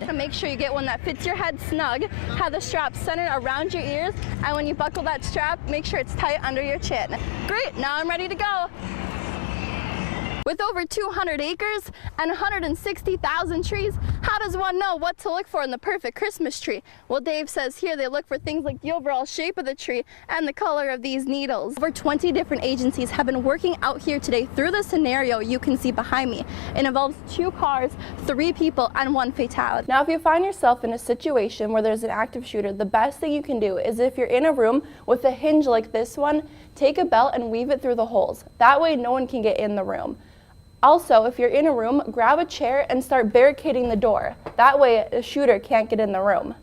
To make sure you get one that fits your head snug, have the strap centered around your ears, and when you buckle that strap, make sure it's tight under your chin. Great, now I'm ready to go. With over 200 acres and 160,000 trees, how does one know what to look for in the perfect Christmas tree? Well, Dave says here they look for things like the overall shape of the tree and the color of these needles. Over 20 different agencies have been working out here today through the scenario you can see behind me. It involves 2 cars, 3 people, and 1 fatality. Now, if you find yourself in a situation where there's an active shooter, the best thing you can do is, if you're in a room with a hinge like this one, take a belt and weave it through the holes. That way no one can get in the room. Also, if you're in a room, grab a chair and start barricading the door. That way a shooter can't get in the room.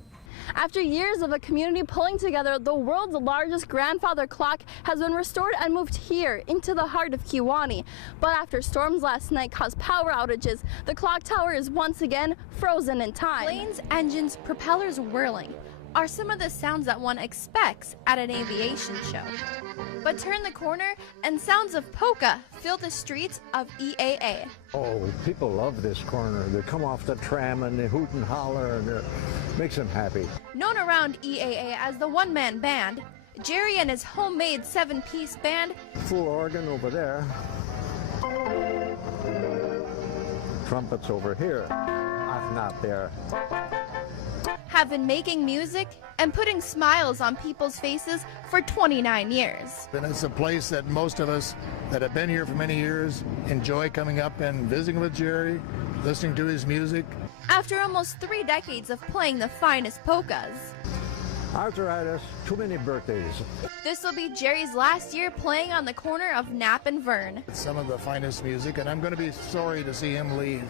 After years of the community pulling together, the world's largest grandfather clock has been restored and moved here into the heart of Kewaunee. But after storms last night caused power outages, the clock tower is once again frozen in time. Planes, engines, propellers whirling are some of the sounds that one expects at an aviation show. But turn the corner and sounds of polka fill the streets of EAA. Oh, people love this corner. They come off the tram and they hoot and holler, and it makes them happy. Known around EAA as the one-man band, Jerry and his homemade 7-piece band, Full organ over there. Trumpets over here. Not there. have been making music and putting smiles on people's faces for 29 years. And it's a place that most of us that have been here for many years enjoy coming up and visiting with Jerry, listening to his music. After almost 3 decades of playing the finest polkas, Arthritis, too many birthdays. this will be Jerry's last year playing on the corner of Knapp and Vern. It's some of the finest music, and I'm going to be sorry to see him leave.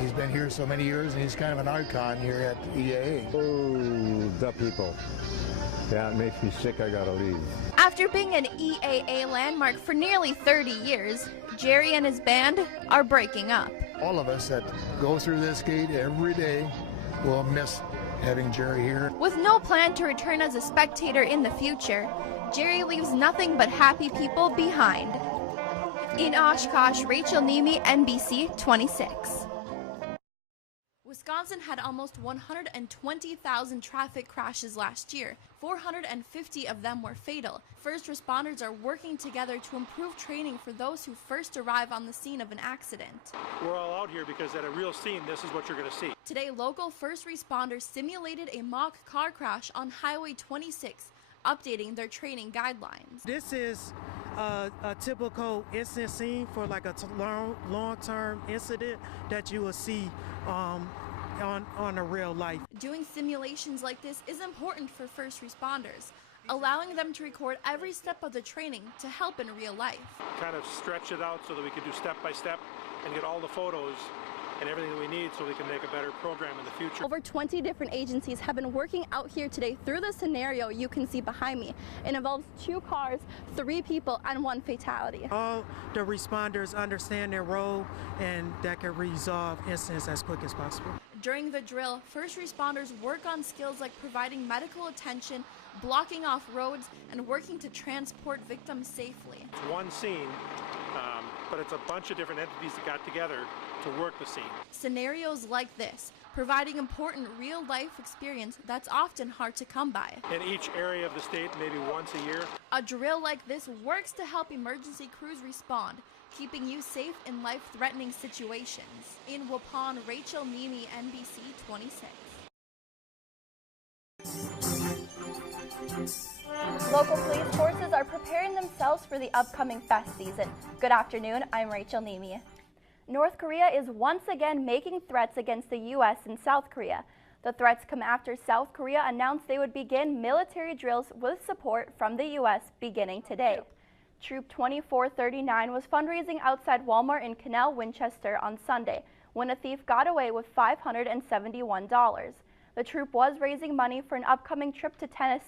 He's been here so many years, and he's kind of an icon here at EAA. Oh, the people. Yeah, it makes me sick. I gotta leave. After being an EAA landmark for nearly 30 years, Jerry and his band are breaking up. All of us that go through this gate every day will miss having Jerry here. With no plan to return as a spectator in the future, Jerry leaves nothing but happy people behind. In Oshkosh, Rachel Nemi, NBC 26. Wisconsin had almost 120,000 traffic crashes last year. 450 of them were fatal. First responders are working together to improve training for those who first arrive on the scene of an accident. We're all out here because at a real scene, this is what you're going to see. Today, local first responders simulated a mock car crash on Highway 26, updating their training guidelines. This is a typical incident scene for like a long-term incident that you will see on a real life. Doing simulations like this is important for first responders, allowing them to record every step of the training to help in real life. Kind of stretch it out so that we could do step by step and get all the photos and everything that we need so we can make a better program in the future. Over 20 different agencies have been working out here today through the scenario you can see behind me. It involves 2 cars, 3 people, and 1 fatality. All the responders understand their role and that can resolve incidents as quick as possible. During the drill, first responders work on skills like providing medical attention, blocking off roads, and working to transport victims safely. It's one scene, but it's a bunch of different entities that got together to work the scene. Scenarios like this, providing important real-life experience that's often hard to come by. In each area of the state, maybe once a year. A drill like this works to help emergency crews respond, keeping you safe in life-threatening situations. In Waupun, Rachel Nemi, NBC 26. Local police forces are preparing themselves for the upcoming fest season. Good afternoon, I'm Rachel Nemi. North Korea is once again making threats against the U.S. and South Korea. The threats come after South Korea announced they would begin military drills with support from the U.S. beginning today. Troop 2439 was fundraising outside Walmart in Canal, Winchester on Sunday when a thief got away with $571. The troop was raising money for an upcoming trip to Tennessee